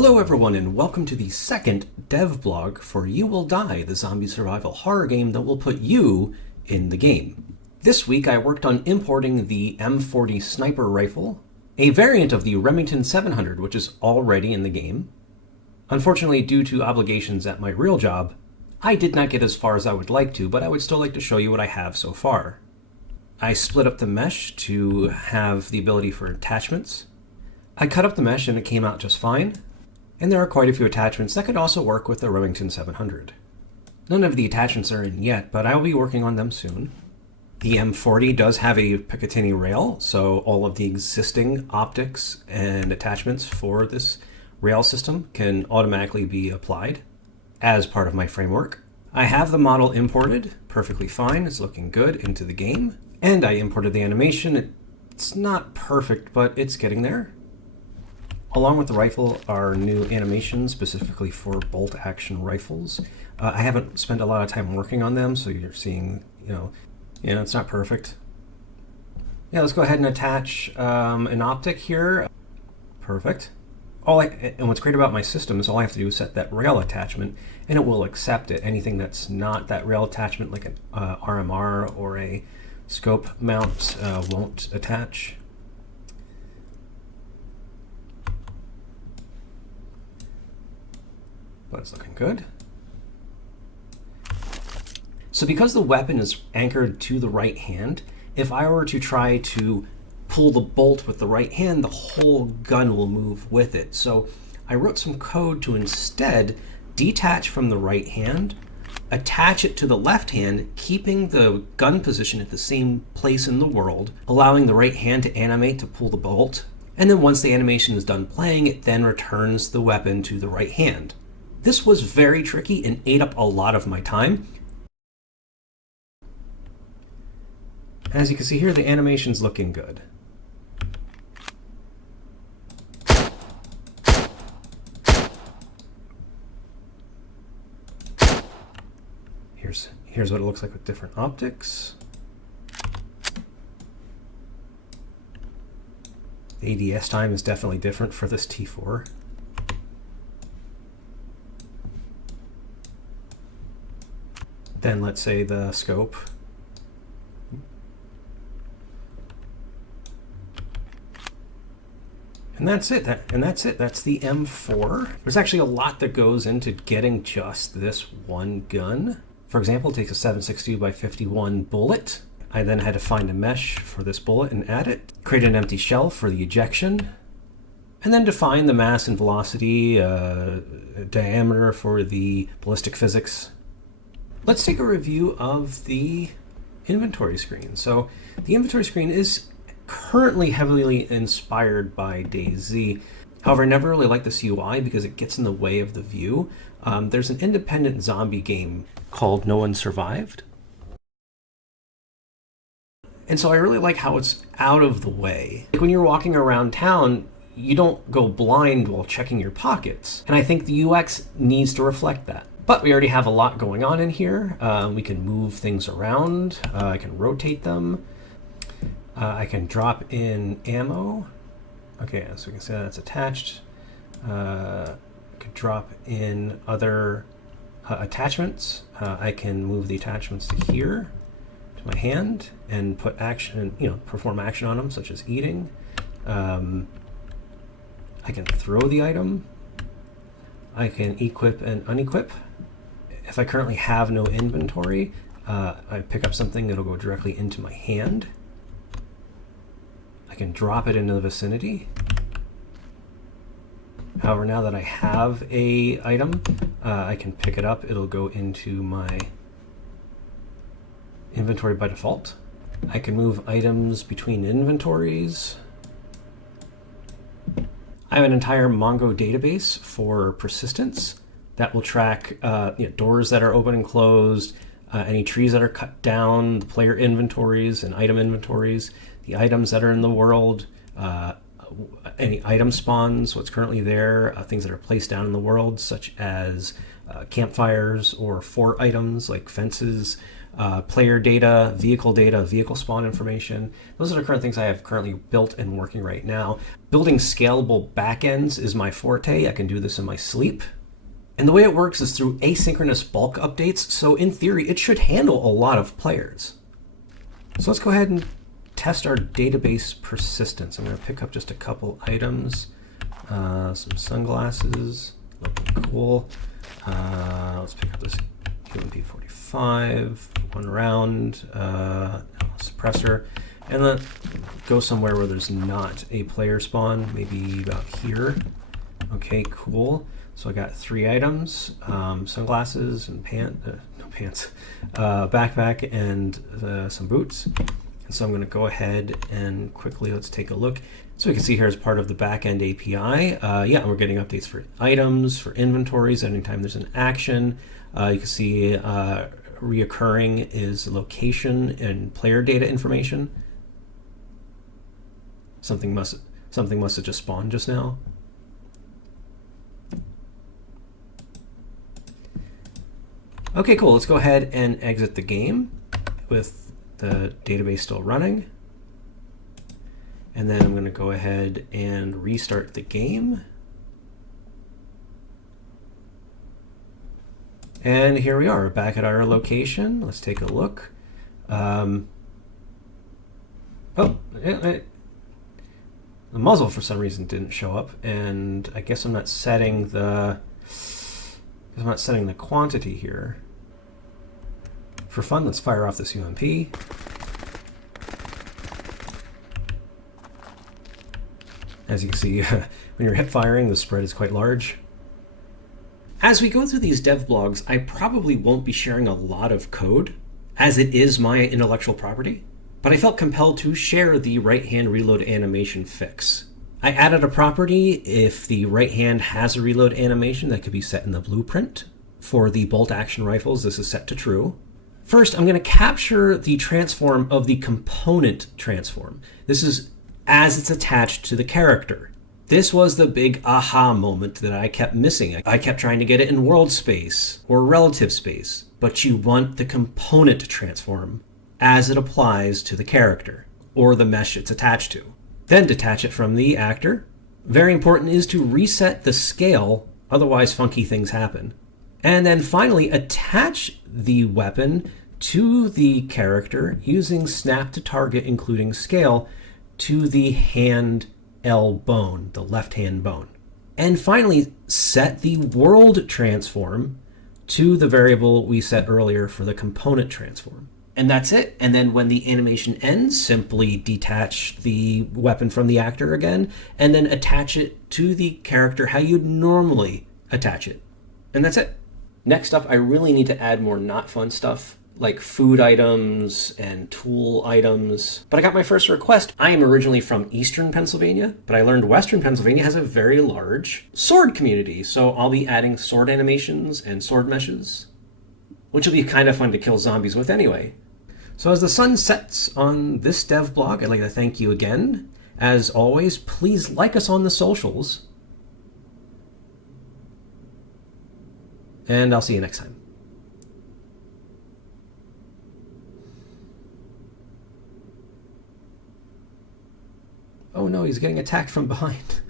Hello everyone and welcome to the second dev blog for You Will Die, the zombie survival horror game that will put you in the game. This week I worked on importing the M40 sniper rifle, a variant of the Remington 700 which is already in the game. Unfortunately, due to obligations at my real job, I did not get as far as I would like to, but I would still like to show you what I have so far. I split up the mesh to have the ability for attachments. I cut up the mesh and it came out just fine. And there are quite a few attachments that could also work with the Remington 700. None of the attachments are in yet, but I will be working on them soon. The M40 does have a Picatinny rail, so all of the existing optics and attachments for this rail system can automatically be applied as part of my framework. I have the model imported perfectly fine, it's looking good into the game. And I imported the animation. It's not perfect, but it's getting there. Along with the rifle are new animations specifically for bolt action rifles. I haven't spent a lot of time working on them, so you're seeing, it's not perfect. Yeah, let's go ahead and attach an optic here. Perfect. And what's great about my system is all I have to do is set that rail attachment and it will accept it. Anything that's not that rail attachment, like an RMR or a scope mount, won't attach. But it's looking good. So because the weapon is anchored to the right hand, if I were to try to pull the bolt with the right hand, the whole gun will move with it. So I wrote some code to instead detach from the right hand, attach it to the left hand, keeping the gun position at the same place in the world, allowing the right hand to animate to pull the bolt. And then once the animation is done playing, it then returns the weapon to the right hand. This was very tricky and ate up a lot of my time. As you can see here, the animation's looking good. Here's what it looks like with different optics. The ADS time is definitely different for this T4. Then let's say the scope. And that's it. That's the M4. There's actually a lot that goes into getting just this one gun. For example, it takes a 7.62 by 51 bullet. I then had to find a mesh for this bullet and add it. Create an empty shell for the ejection. And then define the mass and velocity, diameter for the ballistic physics. Let's take a review of the inventory screen. So the inventory screen is currently heavily inspired by DayZ. However, I never really liked this UI because it gets in the way of the view. There's an independent zombie game called No One Survived. And so I really like how it's out of the way. Like when you're walking around town, you don't go blind while checking your pockets. And I think the UX needs to reflect that. But we already have a lot going on in here. We can move things around. I can rotate them. I can drop in ammo. Okay, so we can see that's attached. I could drop in other attachments. I can move the attachments to here, to my hand, and put action, perform action on them, such as eating. I can throw the item. I can equip and unequip. If I currently have no inventory, I pick up something, it'll go directly into my hand. I can drop it into the vicinity. However, now that I have a item, I can pick it up. It'll go into my inventory by default. I can move items between inventories. I have an entire Mongo database for persistence that will track doors that are open and closed, any trees that are cut down, the player inventories and item inventories, the items that are in the world, any item spawns, what's currently there, things that are placed down in the world, such as campfires or fort items like fences, player data, vehicle spawn information. Those are the current things I have currently built and working right now. Building scalable backends is my forte. I can do this in my sleep. And the way it works is through asynchronous bulk updates. So in theory, it should handle a lot of players. So let's go ahead and test our database persistence. I'm going to pick up just a couple items. Some sunglasses, looking cool. Let's pick up this UMP45, 1 round, suppressor, and then go somewhere where there's not a player spawn, maybe about here. Okay, cool. So I got 3 items, sunglasses and backpack and some boots. And so I'm going to go ahead and quickly, let's take a look. So we can see here as part of the backend API, yeah, we're getting updates for items, for inventories, anytime there's an action. You can see reoccurring is location and player data information. Something must have just spawned just now. Okay, cool. Let's go ahead and exit the game with the database still running. And then I'm going to go ahead and restart the game. And here we are, back at our location. Let's take a look. The muzzle for some reason didn't show up, and I guess I'm not setting the quantity here. For fun, let's fire off this UMP. As you can see, when you're hip firing, the spread is quite large. As we go through these dev blogs, I probably won't be sharing a lot of code, as it is my intellectual property, but I felt compelled to share the right-hand reload animation fix. I added a property if the right hand has a reload animation that could be set in the blueprint. For the bolt action rifles, this is set to true. First, I'm going to capture the transform of the component transform. This is as it's attached to the character. This was the big aha moment that I kept missing. I kept trying to get it in world space or relative space, but you want the component transform as it applies to the character or the mesh it's attached to. Then detach it from the actor. Very important is to reset the scale, otherwise funky things happen. And then finally attach the weapon to the character using snap to target, including scale, to the hand L bone, the left hand bone. And finally, set the world transform to the variable we set earlier for the component transform. And that's it. And then when the animation ends, simply detach the weapon from the actor again, and then attach it to the character how you'd normally attach it. And that's it. Next up, I really need to add more not fun stuff, like food items and tool items. But I got my first request. I am originally from Eastern Pennsylvania, but I learned Western Pennsylvania has a very large sword community. So I'll be adding sword animations and sword meshes, which will be kind of fun to kill zombies with anyway. So as the sun sets on this dev blog, I'd like to thank you again. As always, please like us on the socials. And I'll see you next time. Oh no, he's getting attacked from behind.